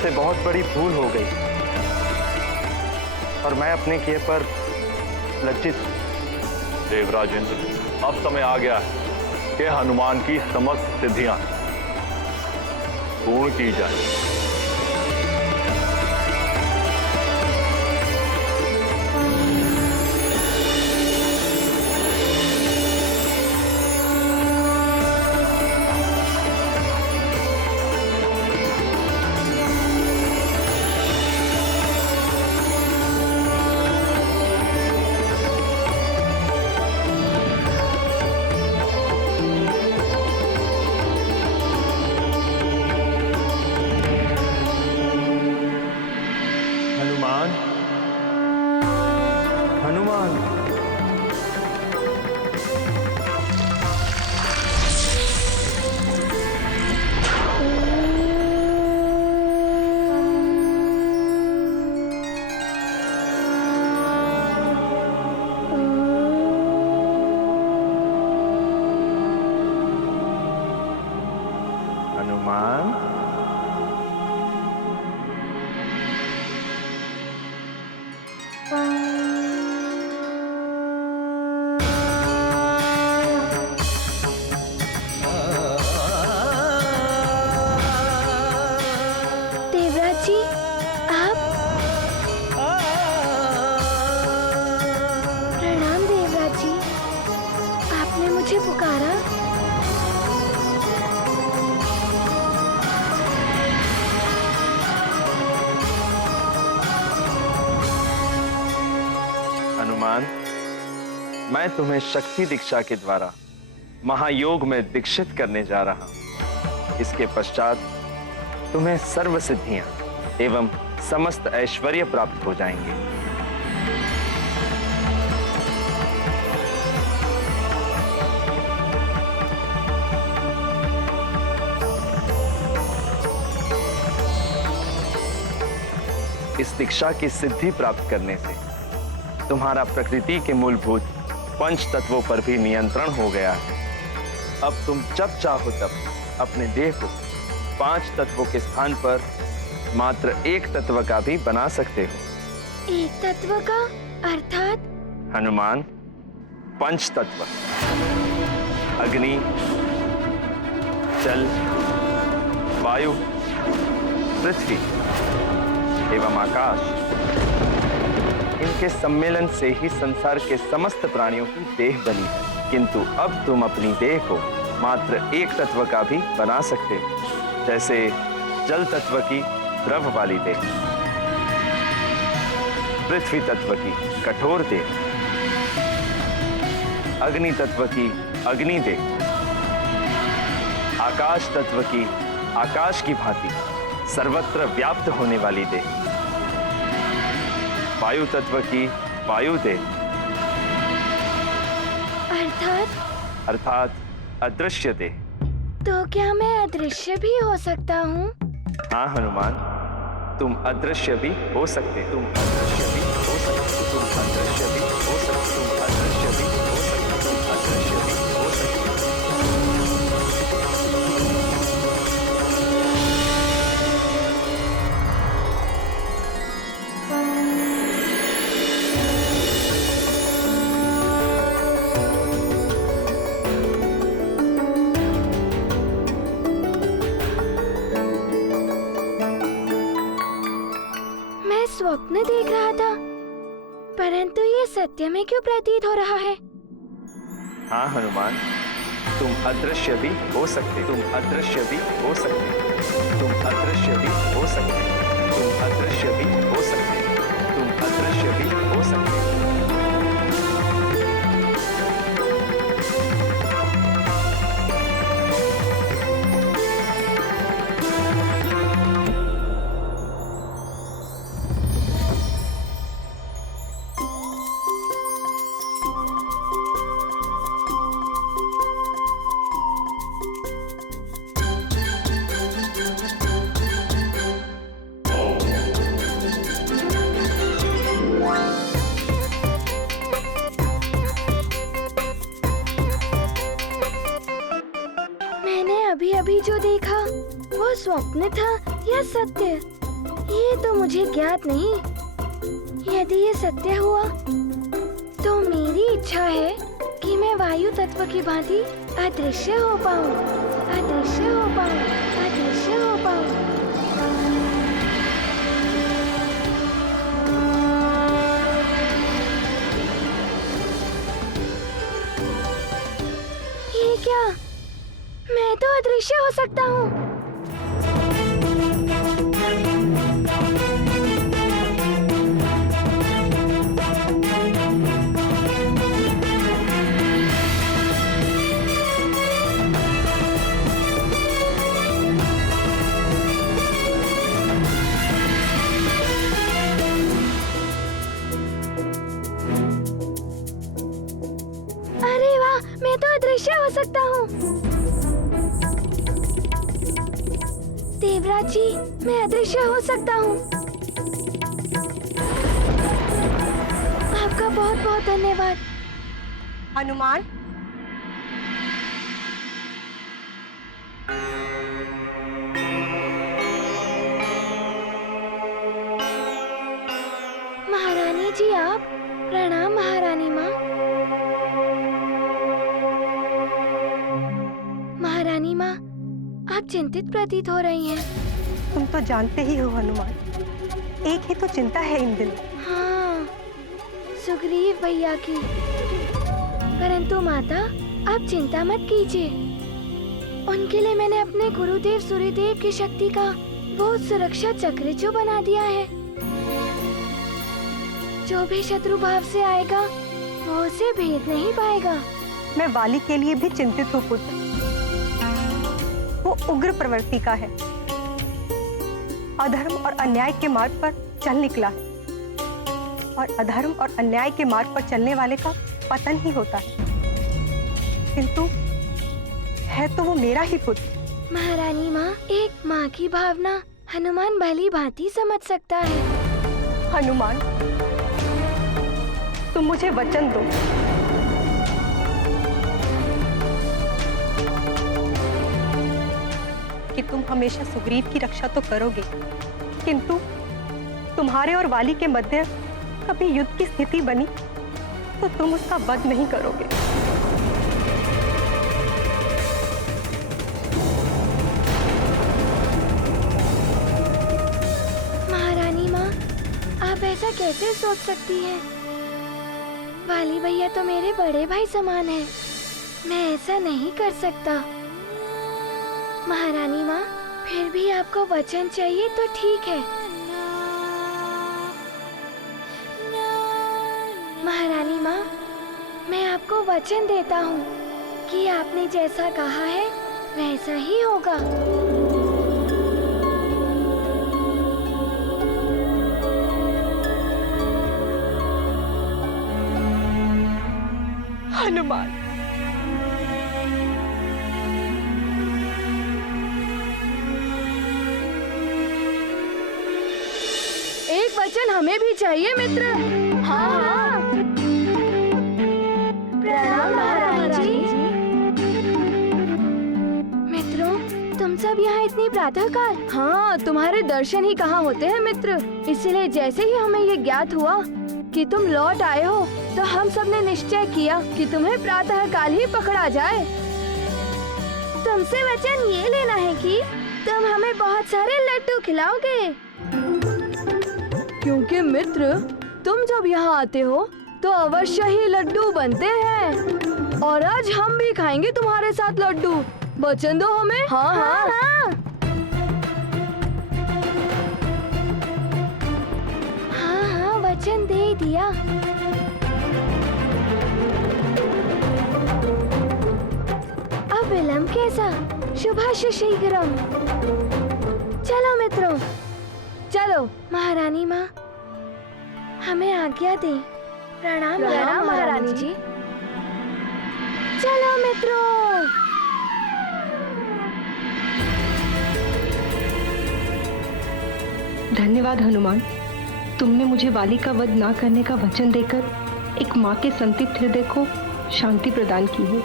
मुझसे बहुत बड़ी भूल हो गई और मैं अपने किए पर लज्जित हूं। देवराजेंद्र, अब समय आ गया है कि हनुमान की समस्त सिद्धियां पूर्ण की जाए। हनुमान, हनुमान, हनुमान। देवराज जी, आप? प्रणाम देवराज जी, आपने मुझे पुकारा? हनुमान, मैं तुम्हें शक्ति दीक्षा के द्वारा महायोग में दीक्षित करने जा रहा हूं। इसके पश्चात तुम्हें सर्व सिद्धियां एवं समस्त ऐश्वर्य प्राप्त हो जाएंगे। इस दीक्षा की सिद्धि प्राप्त करने से तुम्हारा प्रकृति के मूलभूत पंच तत्वों पर भी नियंत्रण हो गया है। अब तुम जब चाहो तब अपने देह को 5 तत्वों के स्थान पर मात्र 1 तत्व का भी बना सकते हो। 1 तत्व का अर्थात? हनुमान, पंच तत्व अग्नि, जल, वायु, पृथ्वी एवं आकाश, इनके सम्मेलन से ही संसार के समस्त प्राणियों की देह बनी है। किंतु अब तुम अपनी देह को मात्र 1 तत्व का भी बना सकते हो, जैसे जल तत्व की द्रव वाली देह, पृथ्वी तत्व की कठोर देह, अग्नि तत्व की अग्नि देह, आकाश तत्व की आकाश की भांति सर्वत्र व्याप्त होने वाली देह, वायु तत्व की वायु देह, अर्थात अदृश्य देह। तो क्या मैं अदृश्य भी हो सकता हूँ? हाँ हनुमान, तुम अदृश्य भी हो सकते, तुम अदृश्य भी हो सकते, तुम अदृश्य भी हो सकते, तुम अदृश्य भी हो सकते, तुम अदृश्य भी हो सकते। स्वप्न देख रहा था, परंतु ये सत्य में क्यों प्रतीत हो रहा है? हाँ हनुमान, तुम अदृश्य भी हो सकते, तुम अदृश्य भी हो सकते, तुम अदृश्य भी हो सकते, तुम अदृश्य भी हो सकते, तुम अदृश्य भी हो सकते। अभी अभी जो देखा वो स्वप्न था या सत्य? ये तो मुझे ज्ञात नहीं। यदि ये सत्य हुआ तो मेरी इच्छा है कि मैं वायु तत्व की भांति अदृश्य हो पाऊं, अदृश्य हो पाऊं, अदृश्य हो पाऊं। ये क्या? मैं तो अदृश्य हो सकता हूँ। अरे वाह, मैं तो अदृश्य हो सकता हूँ। देवराज जी, मैं अदृश्य हो सकता हूँ। आपका बहुत बहुत धन्यवाद। हनुमान, महारानी जी आप, प्रणाम महारानी माँ। महारानी माँ, आप चिंतित प्रतीत हो रही हैं। तुम तो जानते ही हो हनुमान, एक ही तो चिंता है इन दिनों। हाँ, सुग्रीव भैया की। परंतु माता, आप चिंता मत कीजिए। उनके लिए मैंने अपने गुरुदेव सूर्यदेव की शक्ति का वो सुरक्षा चक्र बना दिया है। जो भी शत्रु भाव से आएगा वो उसे भेद नहीं पाएगा। मैं वाली के लिए भी चिंतित हूँ पुत्र। वो उग्र प्रवृत्ति का है, अधर्म और अन्याय के मार्ग पर चल निकला है, और अधर्म और अन्याय के मार्ग पर चलने वाले का पतन ही होता है। किंतु है तो वो मेरा ही पुत्र। महारानी माँ, एक माँ की भावना हनुमान भली भांति समझ सकता है। हनुमान, तुम मुझे वचन दो कि तुम हमेशा सुग्रीव की रक्षा तो करोगे, किंतु तुम्हारे और वाली के मध्य कभी युद्ध की स्थिति बनी तो तुम उसका वध नहीं करोगे। महारानी माँ, आप ऐसा कैसे सोच सकती हैं? वाली भैया तो मेरे बड़े भाई समान हैं। मैं ऐसा नहीं कर सकता। महारानी माँ, फिर भी आपको वचन चाहिए तो ठीक है। महारानी माँ, मैं आपको वचन देता हूँ कि आपने जैसा कहा है वैसा ही होगा। हनुमान, एक वचन हमें भी चाहिए मित्र। हाँ हाँ। प्रणाम महाराज जी। मित्रों, तुम सब यहाँ इतनी प्रातःकाल? हाँ, तुम्हारे दर्शन ही कहाँ होते हैं मित्र। इसलिए जैसे ही हमें ये ज्ञात हुआ कि तुम लौट आए हो तो हम सब ने निश्चय किया कि तुम्हें प्रातःकाल ही पकड़ा जाए। तुमसे वचन ये लेना है कि तुम हमें बहुत सारे लड्डू खिलाओगे। क्योंकि मित्र, तुम जब यहाँ आते हो तो अवश्य ही लड्डू बनते हैं, और आज हम भी खाएंगे तुम्हारे साथ लड्डू। वचन दो हमें। हाँ हाँ, हाँ। हाँ हाँ, वचन दे दिया। अब विलंब कैसा? शुभश शीघ्रम। चलो मित्रों, चलो। महारानी माँ, हमें आज्ञा दे। प्रणाम महारानी जी। चलो मित्रों। धन्यवाद हनुमान, तुमने मुझे वाली का वध ना करने का वचन देकर एक माँ के संतप्त हृदय को शांति प्रदान की है।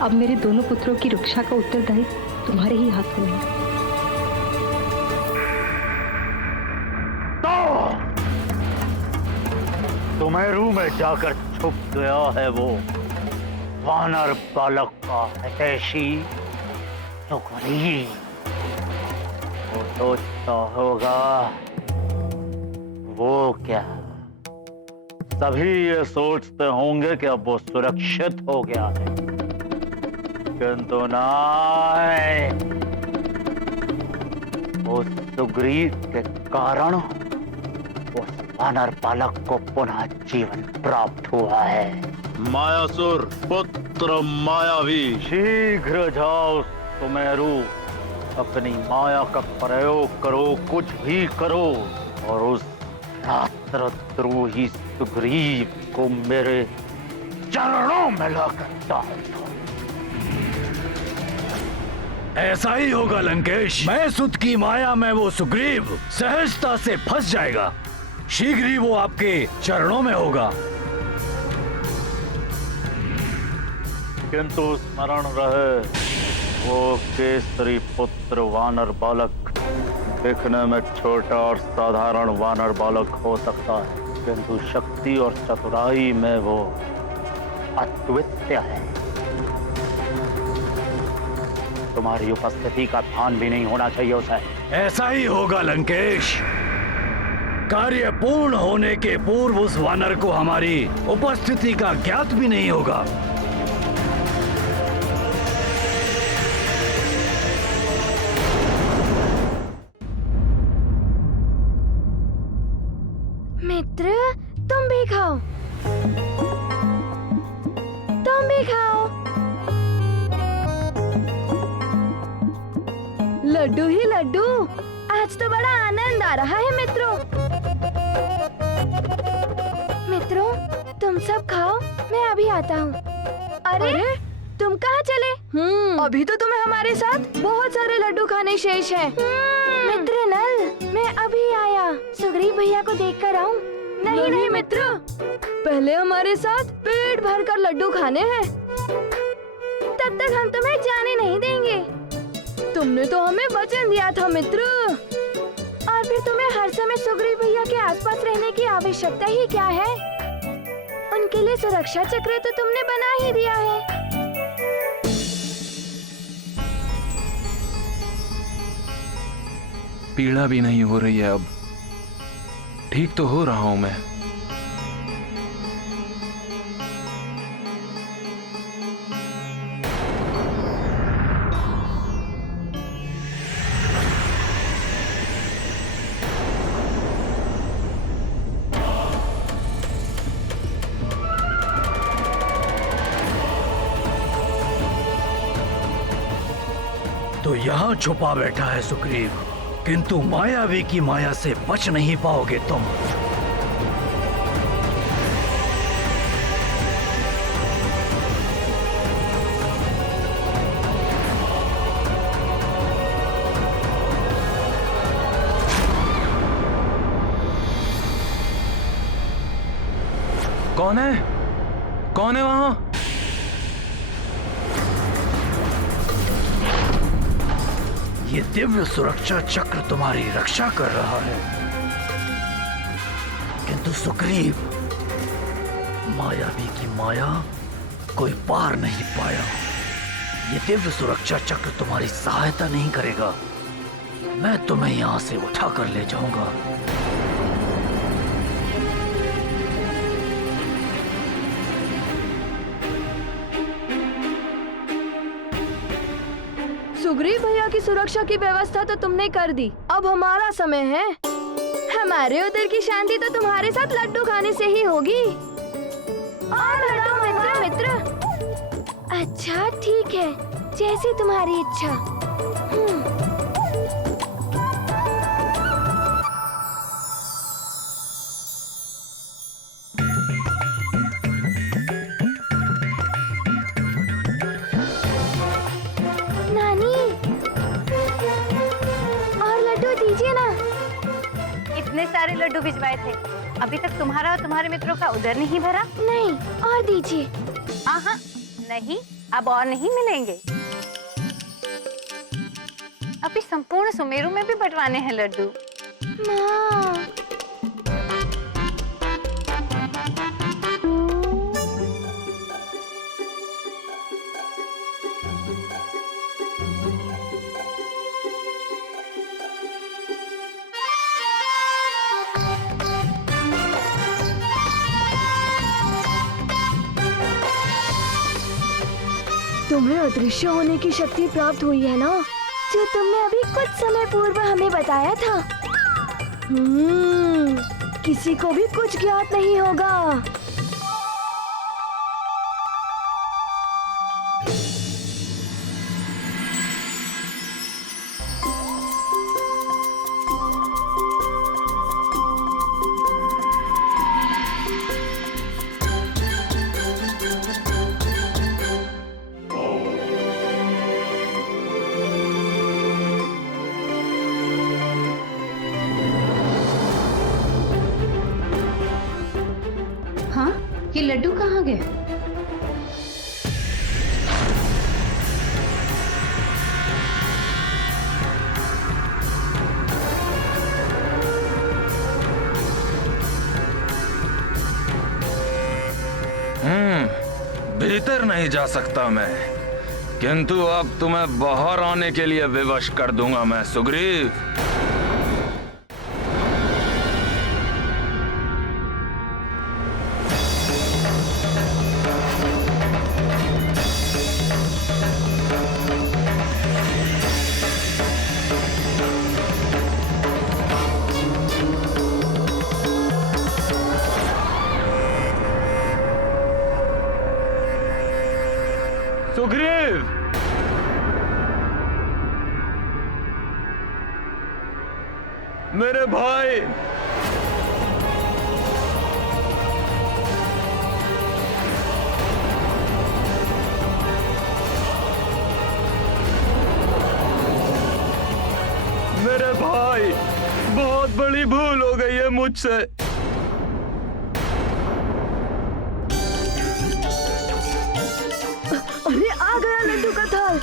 अब मेरे दोनों पुत्रों की रक्षा का उत्तरदायित्व तुम्हारे ही हाथों में है। सुमेरु में जाकर छुप गया है वो वानर बालक का हितैषी सुग्रीव। वो सोचता होगा वो क्या, सभी ये सोचते होंगे कि अब वो सुरक्षित हो गया है, किंतु नहीं, उस सुग्रीव के कारण उस वानर बालक को पुनः जीवन प्राप्त हुआ है। मायासुर पुत्र मायावी, शीघ्र जाओ सुमेरु, अपनी माया का प्रयोग करो, कुछ भी करो, और उस रात्रद्रोही सुग्रीव को मेरे चरणों में लाकर डाल दो। ऐसा ही होगा लंकेश। मैं सुत की माया में वो सुग्रीव सहजता से फंस जाएगा। शीघ्र ही वो आपके चरणों में होगा। किंतु स्मरण रहे, वो केसरी पुत्र वानर बालक दिखने में छोटा और साधारण वानर बालक हो सकता है, किंतु शक्ति और चतुराई में वो अद्वितीय है। तुम्हारी उपस्थिति का ध्यान भी नहीं होना चाहिए उसे। ऐसा ही होगा लंकेश। कार्य पूर्ण होने के पूर्व उस वानर को हमारी उपस्थिति का ज्ञात भी नहीं होगा। मित्र, तुम भी खाओ, तुम भी खाओ। लड्डू ही लड्डू, आज तो बड़ा आनंद आ रहा है मित्रों। मित्रों, तुम सब खाओ, मैं अभी आता हूँ। अरे तुम कहाँ चले? अभी तो तुम्हें हमारे साथ बहुत सारे लड्डू खाने शेष हैं। मित्र नल, मैं अभी आया। सुग्रीव भैया को देखकर आऊं। नहीं मित्र, पहले हमारे साथ पेट भरकर लड्डू खाने हैं, तब तक हम तुम्हें जाने नहीं देंगे। तुमने तो हमें वचन दिया था मित्र। और फिर तुम्हें हर समय सुग्रीव भैया के आसपास रहने की आवश्यकता ही क्या है? उनके लिए सुरक्षा चक्र तो तुमने बना ही दिया है। पीड़ा भी नहीं हो रही है अब। ठीक तो हो रहा हूं मैं। तो यहाँ छुपा बैठा है सुग्रीव, किंतु मायावी की माया से बच नहीं पाओगे तुम। कौन है? कौन है वहां? ये दिव्य सुरक्षा चक्र तुम्हारी रक्षा कर रहा है, किंतु सुग्रीव, मायावी की माया कोई पार नहीं पाया। ये दिव्य सुरक्षा चक्र तुम्हारी सहायता नहीं करेगा। मैं तुम्हें यहां से उठाकर ले जाऊंगा। सुग्रीव भैया की सुरक्षा की व्यवस्था तो तुमने कर दी, अब हमारा समय है। हमारे उधर की शांति तो तुम्हारे साथ लड्डू खाने से ही होगी। और लड्डू मित्र। अच्छा ठीक है, जैसी तुम्हारी इच्छा। इतने सारे लड्डू भिजवाए थे, अभी तक तुम्हारा और तुम्हारे मित्रों का उधर नहीं भरा? नहीं, और दीजिए। हाँ, नहीं, अब और नहीं मिलेंगे। अभी संपूर्ण सुमेरु में भी बंटवाने हैं लड्डू। माँ। तुम्हें अदृश्य होने की शक्ति प्राप्त हुई है ना, जो तुमने अभी कुछ समय पूर्व हमें बताया था। किसी को भी कुछ ज्ञात नहीं होगा। हाँ, ये लड्डू कहाँ गए? भीतर नहीं जा सकता मैं, किंतु अब तुम्हें बाहर आने के लिए विवश कर दूंगा मैं, सुग्रीव। सुग्रीव, मेरे भाई, मेरे भाई, बहुत बड़ी भूल हो गई है मुझसे। अरे आ गया लड्डू का थाल।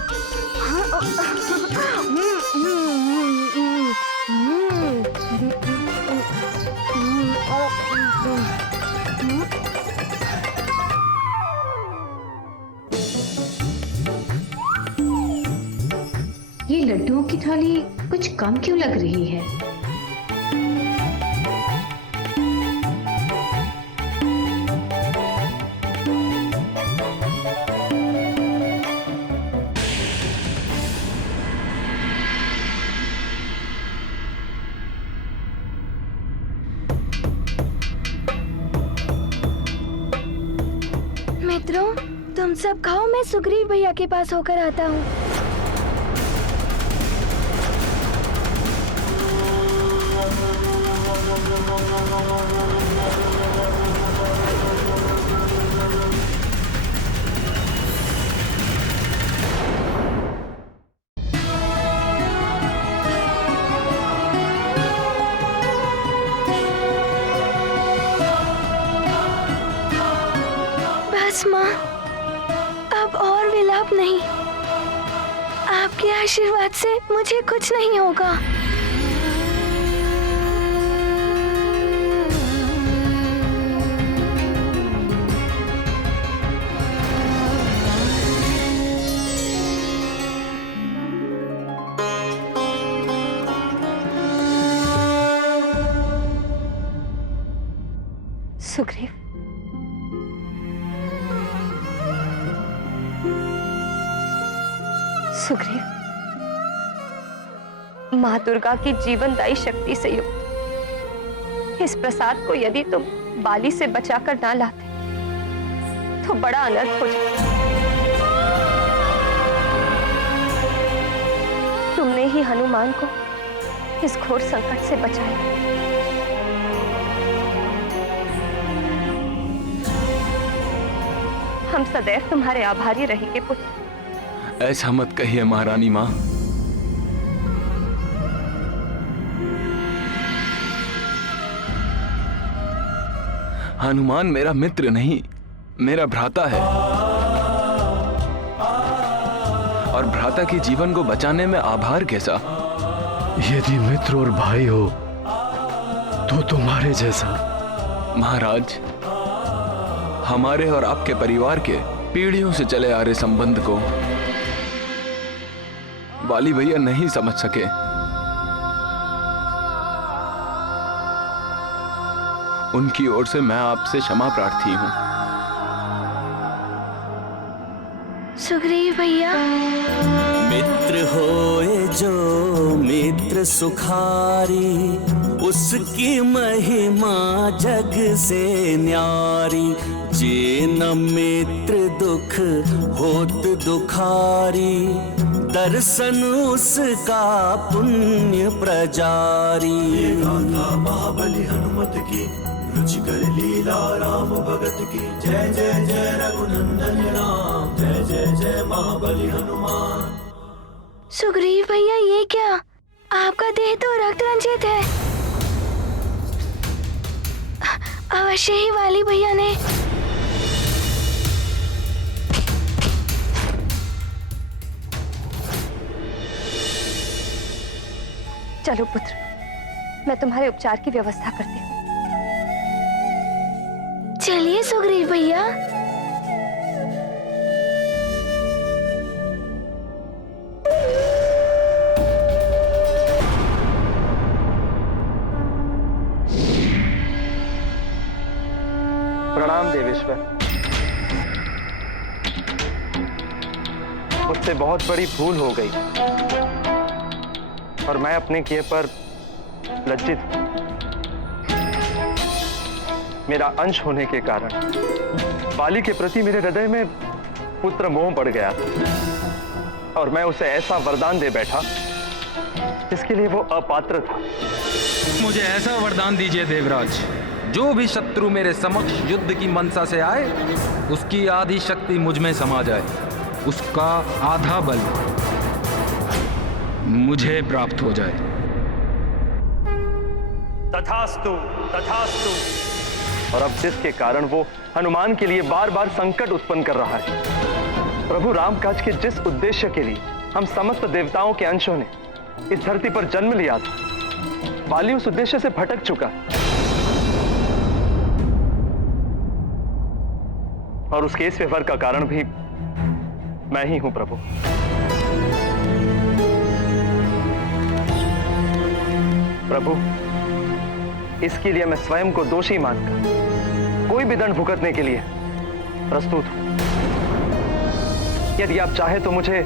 ये लड्डुओं की थाली कुछ कम क्यों लग रही है? मित्रों, तुम सब खाओ, मैं सुग्रीव भैया के पास होकर आता हूँ। बस माँ, अब और विलाप नहीं। आपके आशीर्वाद से मुझे कुछ नहीं होगा। सुग्रीव, सुग्रीव, माँ दुर्गा की जीवनदायी शक्ति से युक्त इस प्रसाद को यदि तुम बाली से बचाकर ना लाते तो बड़ा अनर्थ हो जाता। तुमने ही हनुमान को इस घोर संकट से बचाया। हम सदैव तुम्हारे आभारी रहेंगे पुत्र। ऐसा मत कहिए महारानी माँ। हनुमान मेरा मित्र नहीं, मेरा भ्राता है, और भ्राता के जीवन को बचाने में आभार कैसा? यदि मित्र और भाई हो तो तुम्हारे जैसा। महाराज, हमारे और आपके परिवार के पीढ़ियों से चले आ रहे संबंध को वाली भैया नहीं समझ सके। उनकी ओर से मैं आपसे क्षमा प्रार्थी हूं। सुग्रीव भैया। मित्र होए जो मित्र सुखारी, उसकी महिमा जग से न्यारी। जे न मित्र दुख होत दुखारी, दर्शन उसका पुण्य प्रजारी। महाबली हनुमत की, रुचिकर लीला राम भगत की। जय जय जय रघुनंदन राम, जय जय जय महाबली हनुमान। सुग्रीव भैया, ये क्या? आपका देह तो रक्त रंजित है। अवश्य ही वाली भैया ने। चलो पुत्र, मैं तुम्हारे उपचार की व्यवस्था करती हूँ। चलिए सुग्रीव भैया। प्रणाम देवेश्वर। मुझसे बहुत बड़ी भूल हो गई और मैं अपने किए पर लज्जित हूं। मेरा अंश होने के कारण बाली के प्रति मेरे हृदय में पुत्र मोह बढ़ गया और मैं उसे ऐसा वरदान दे बैठा जिसके लिए वो अपात्र था। मुझे ऐसा वरदान दीजिए देवराज, जो भी शत्रु मेरे समक्ष युद्ध की मनसा से आए, उसकी आधी शक्ति मुझ में समा जाए, उसका आधा बल मुझे प्राप्त हो जाए। तथास्तु, तथास्तु। और अब जिसके कारण वो हनुमान के लिए बार बार संकट उत्पन्न कर रहा है, प्रभु रामकाज के जिस उद्देश्य के लिए हम समस्त देवताओं के अंशों ने इस धरती पर जन्म लिया था, बाली उस उद्देश्य से भटक चुका है और उसके इस व्यवहार का कारण भी मैं ही हूं प्रभु। प्रभु, इसके लिए मैं स्वयं को दोषी मानकर कोई भी दंड भुगतने के लिए प्रस्तुत हूं। यदि आप चाहे तो मुझे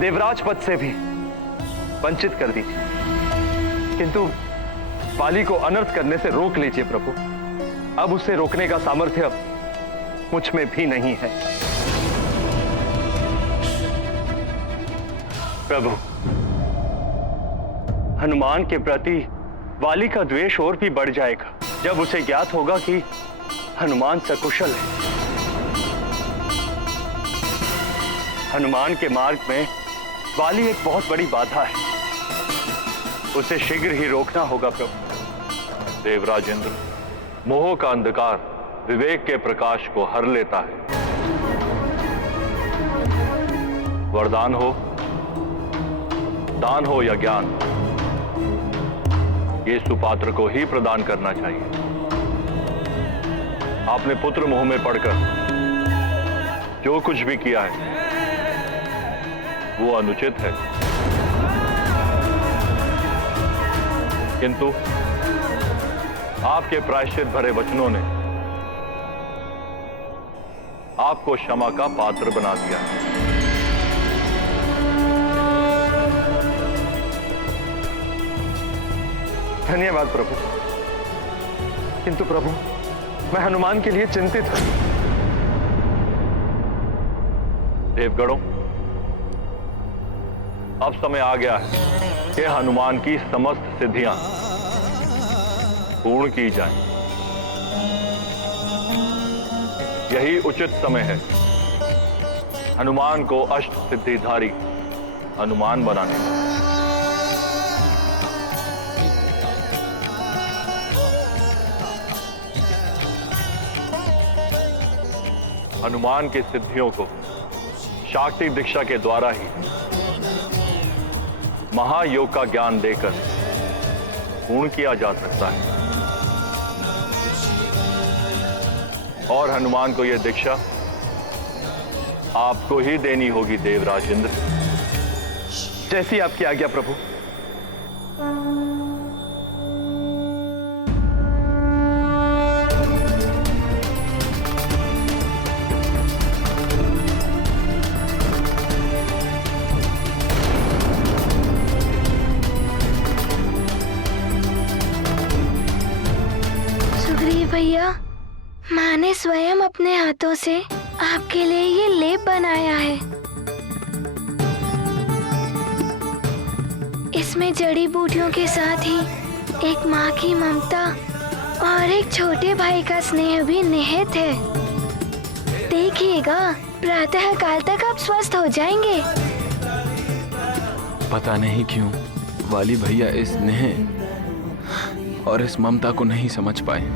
देवराज पद से भी वंचित कर दीजिए, किंतु बाली को अनर्थ करने से रोक लीजिए प्रभु। अब उसे रोकने का सामर्थ्य मुझ में भी नहीं है। प्रभु, हनुमान के प्रति वाली का द्वेष और भी बढ़ जाएगा जब उसे ज्ञात होगा कि हनुमान सकुशल है। हनुमान के मार्ग में वाली एक बहुत बड़ी बाधा है, उसे शीघ्र ही रोकना होगा प्रभु। देवराजेंद्र, मोह का अंधकार विवेक के प्रकाश को हर लेता है। वरदान हो, दान हो या ज्ञान, ये सुपात्र को ही प्रदान करना चाहिए। आपने पुत्र मोह में पड़कर जो कुछ भी किया है वो अनुचित है, किंतु आपके प्रायश्चित भरे वचनों ने आपको क्षमा का पात्र बना दिया। धन्यवाद प्रभु, किंतु प्रभु मैं हनुमान के लिए चिंतित हूं। देवगणों, अब समय आ गया है कि हनुमान की समस्त सिद्धियां पूर्ण की जाएं। यही उचित समय है हनुमान को अष्ट सिद्धिधारी हनुमान बनाने का। हनुमान की सिद्धियों को शाक्ति दीक्षा के द्वारा ही महायोग का ज्ञान देकर पूर्ण किया जा सकता है, और हनुमान को यह दीक्षा आपको ही देनी होगी देवराजेंद्र। जैसी आपकी आज्ञा प्रभु। भैया, माँ ने स्वयं अपने हाथों से आपके लिए ये लेप बनाया है। इसमें जड़ी बूटियों के साथ ही एक माँ की ममता और एक छोटे भाई का स्नेह भी निहित है। देखिएगा, प्रातः काल तक आप स्वस्थ हो जाएंगे। पता नहीं क्यों वाली भैया इस स्नेह और इस ममता को नहीं समझ पाए।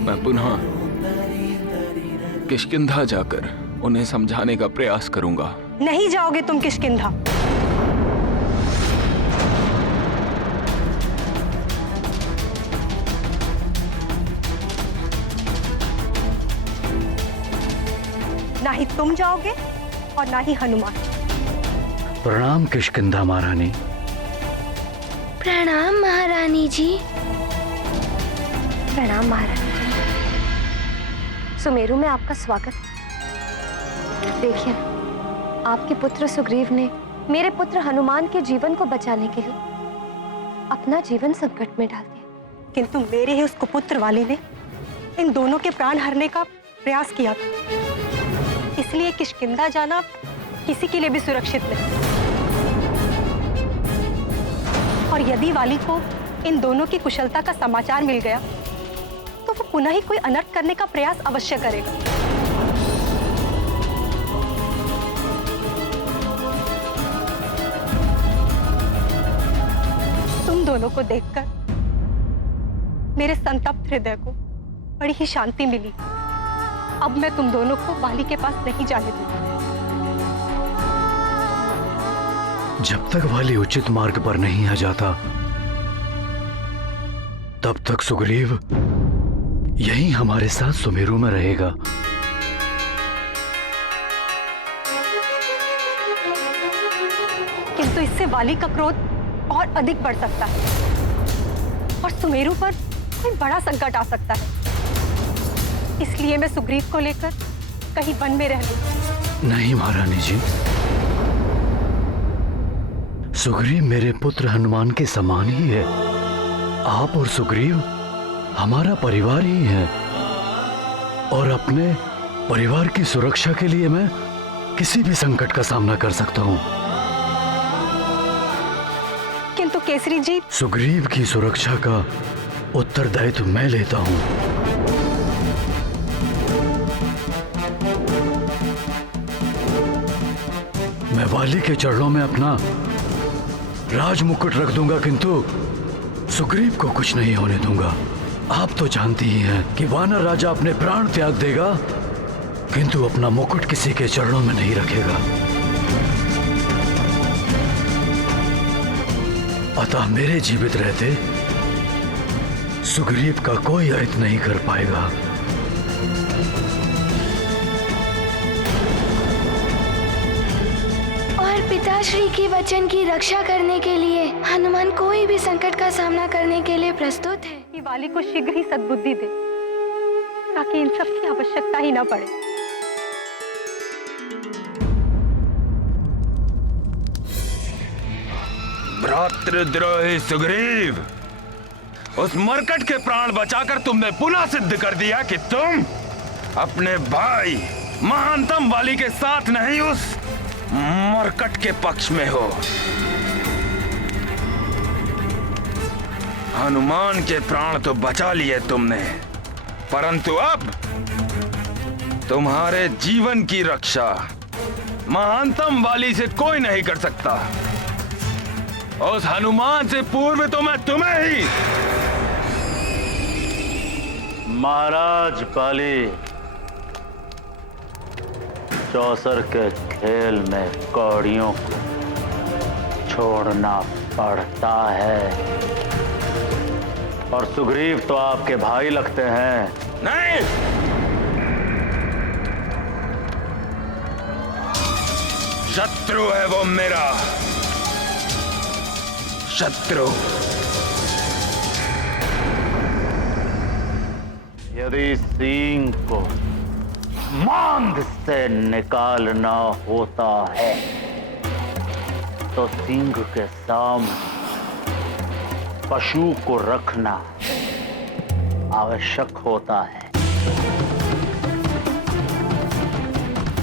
मैं पुनः किष्किंधा जाकर उन्हें समझाने का प्रयास करूंगा। नहीं जाओगे तुम किष्किंधा। ना ही तुम जाओगे और ना ही हनुमान। प्रणाम किष्किंधा महारानी। प्रणाम महारानी जी। प्रणाम महारानी। सुमेरु में आपका स्वागत। देखिए, आपके पुत्र सुग्रीव ने मेरे पुत्र हनुमान के जीवन को बचाने के लिए अपना जीवन संकट में डाल दिया, किंतु मेरे ही उस कुपुत्र वाली ने इन दोनों के प्राण हरने का प्रयास किया था। इसलिए किष्किंधा जाना किसी के लिए भी सुरक्षित नहीं। और यदि वाली को इन दोनों की कुशलता का समाचार मिल गया तो वो पुनः ही कोई अनर्थ करने का प्रयास अवश्य करेगा। तुम दोनों को देखकर मेरे संतप्त हृदय को बड़ी ही शांति मिली। अब मैं तुम दोनों को वाली के पास नहीं जाने दूंगा। जब तक वाली उचित मार्ग पर नहीं आ जाता तब तक सुग्रीव यहीं हमारे साथ सुमेरु में रहेगा। किंतु इससे वाली का क्रोध और अधिक बढ़ सकता है और सुमेरु पर कोई बड़ा संकट आ सकता है। इसलिए मैं सुग्रीव को लेकर कहीं वन में रह लूं। नहीं महारानी जी, सुग्रीव मेरे पुत्र हनुमान के समान ही है। आप और सुग्रीव हमारा परिवार ही है और अपने परिवार की सुरक्षा के लिए मैं किसी भी संकट का सामना कर सकता हूं। किंतु केसरी जी, सुग्रीव की सुरक्षा का उत्तरदायित्व मैं लेता हूं। मैं वाली के चरणों में अपना राज मुकुट रख दूंगा, किंतु सुग्रीव को कुछ नहीं होने दूंगा। आप तो जानती ही हैं कि वानर राजा अपने प्राण त्याग देगा किंतु अपना मुकुट किसी के चरणों में नहीं रखेगा। अतः मेरे जीवित रहते सुग्रीव का कोई अहित नहीं कर पाएगा। और पिताश्री के वचन की रक्षा करने के लिए हनुमान कोई भी संकट का सामना करने के लिए प्रस्तुत है। कि वाली को शीघ्र ही सद्बुद्धि दे ताकि इन सब की आवश्यकता ही न पड़े। भ्रातृद्रोही सुग्रीव, उस मरकट के प्राण बचाकर तुमने पुनः सिद्ध कर दिया कि तुम अपने भाई महानतम वाली के साथ नहीं, उस मरकट के पक्ष में हो। हनुमान के प्राण तो बचा लिए तुमने, परंतु अब तुम्हारे जीवन की रक्षा महानतम वाली से कोई नहीं कर सकता। उस हनुमान से पूर्व तो मैं तुम्हें ही। महाराज बाली, चौसर के खेल में कौड़ियों को छोड़ना पड़ता है और सुग्रीव तो आपके भाई लगते हैं। नहीं, शत्रु है वो मेरा, शत्रु। यदि सींग को मांद से निकालना होता है तो सींग के सामने पशु को रखना आवश्यक होता है।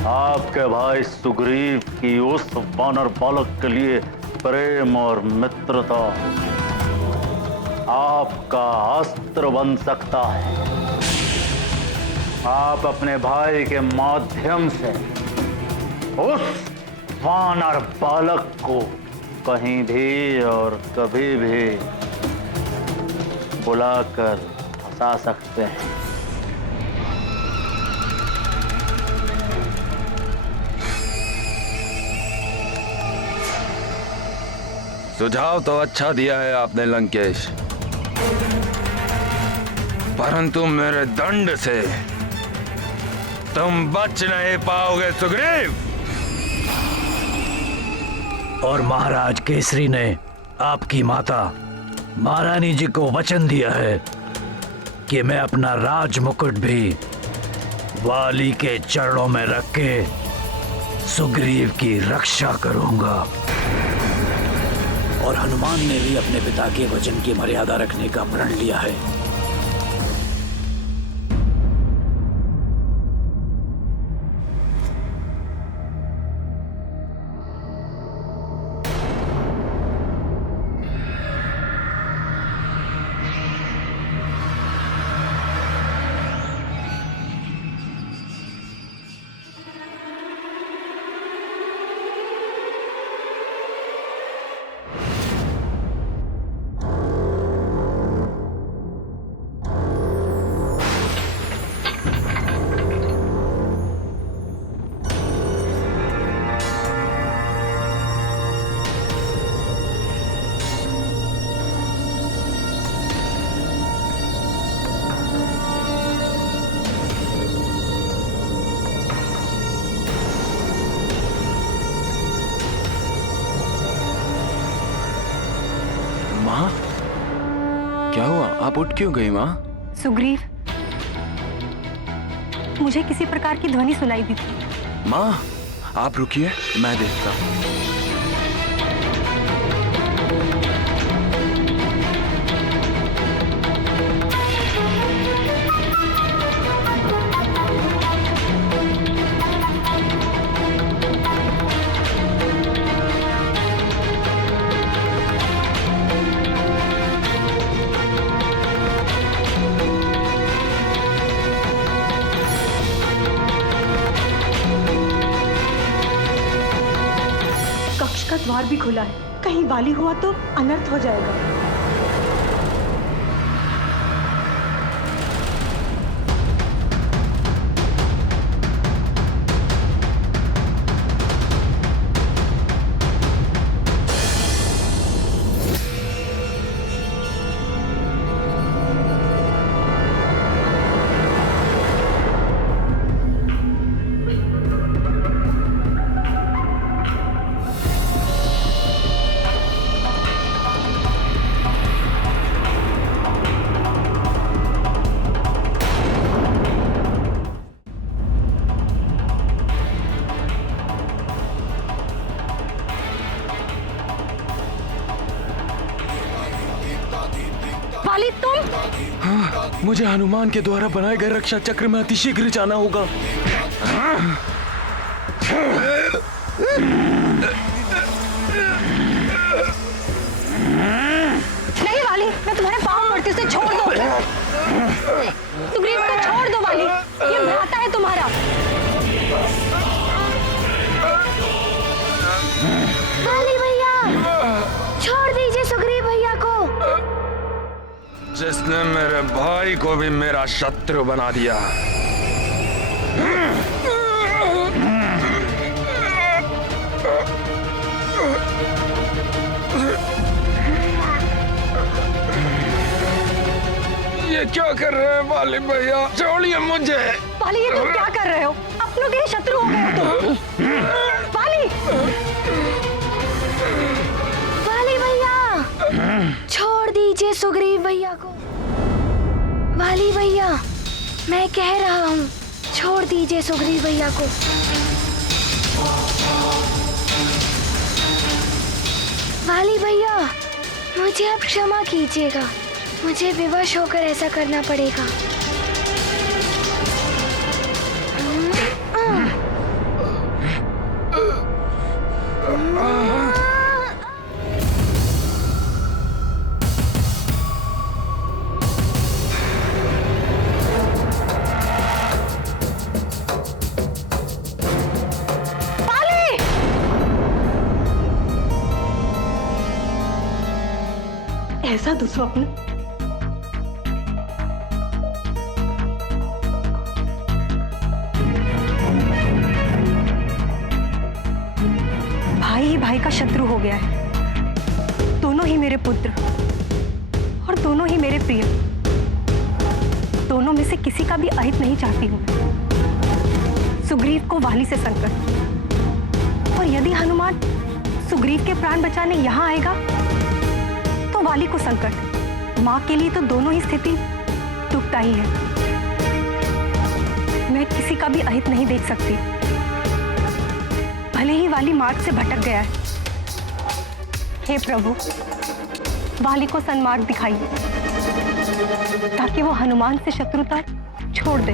आपके भाई सुग्रीव की उस वानर बालक के लिए प्रेम और मित्रता आपका अस्त्र बन सकता है। आप अपने भाई के माध्यम से उस वानर बालक को कहीं भी और कभी भी बुलाकर फंसा सकते हैं। सुझाव तो अच्छा दिया है आपने लंकेश, परंतु मेरे दंड से तुम बच नहीं पाओगे सुग्रीव। और महाराज केसरी ने आपकी माता महारानी जी को वचन दिया है कि मैं अपना राज मुकुट भी वाली के चरणों में रख के सुग्रीव की रक्षा करूंगा। और हनुमान ने भी अपने पिता के वचन की मर्यादा रखने का प्रण लिया है। माँ, क्या हुआ? आप उठ क्यों गई माँ? सुग्रीव, मुझे किसी प्रकार की ध्वनि सुनाई दी थी। माँ, आप रुकिए, मैं देखता हूँ। का द्वार भी खुला है, कहीं वाली हुआ तो अनर्थ हो जाएगा। वाली तुम? हाँ, मुझे हनुमान के द्वारा बनाए गए रक्षा चक्र में अतिशीघ्र जाना होगा। नहीं वाली, मैं तुम्हारे पाँव पड़ती, उसे छोड़ दो। सुग्रीव को छोड़ दो वाली, ये भ्राता है तुम्हारा। वाली भैया, छोड़ दीजिए सुग्रीव भैया को। जिसने मेरे भाई को भी मेरा शत्रु बना दिया। ये क्या कर रहे हैं वाली भैया? छोड़िए मुझे। वाली, ये तुम क्या कर रहे हो? अपनों के शत्रु हो गए तुम। वाली, वाली भैया, छोड़ दीजिए सुग्रीव भैया को। वाली भैया, मैं कह रहा हूँ, छोड़ दीजिए सुग्रीव भैया को। वाली भैया, मुझे अब क्षमा कीजिएगा, मुझे विवश होकर ऐसा करना पड़ेगा। ऐसा दुस्वप्न भाई ही भाई का शत्रु हो गया है। दोनों ही मेरे पुत्र और दोनों ही मेरे प्रिय। दोनों में से किसी का भी अहित नहीं चाहती हूँ। सुग्रीव को वाली से संकट, और यदि हनुमान सुग्रीव के प्राण बचाने यहाँ आएगा तो वाली को संकट। माँ के लिए तो दोनों ही स्थिति दुखदायी है। मैं किसी का भी अहित नहीं देख सकती, भले ही वाली मार्ग से भटक गया है। हे प्रभु, वाली को सन्मार्ग दिखाइए ताकि वो हनुमान से शत्रुता छोड़ दे।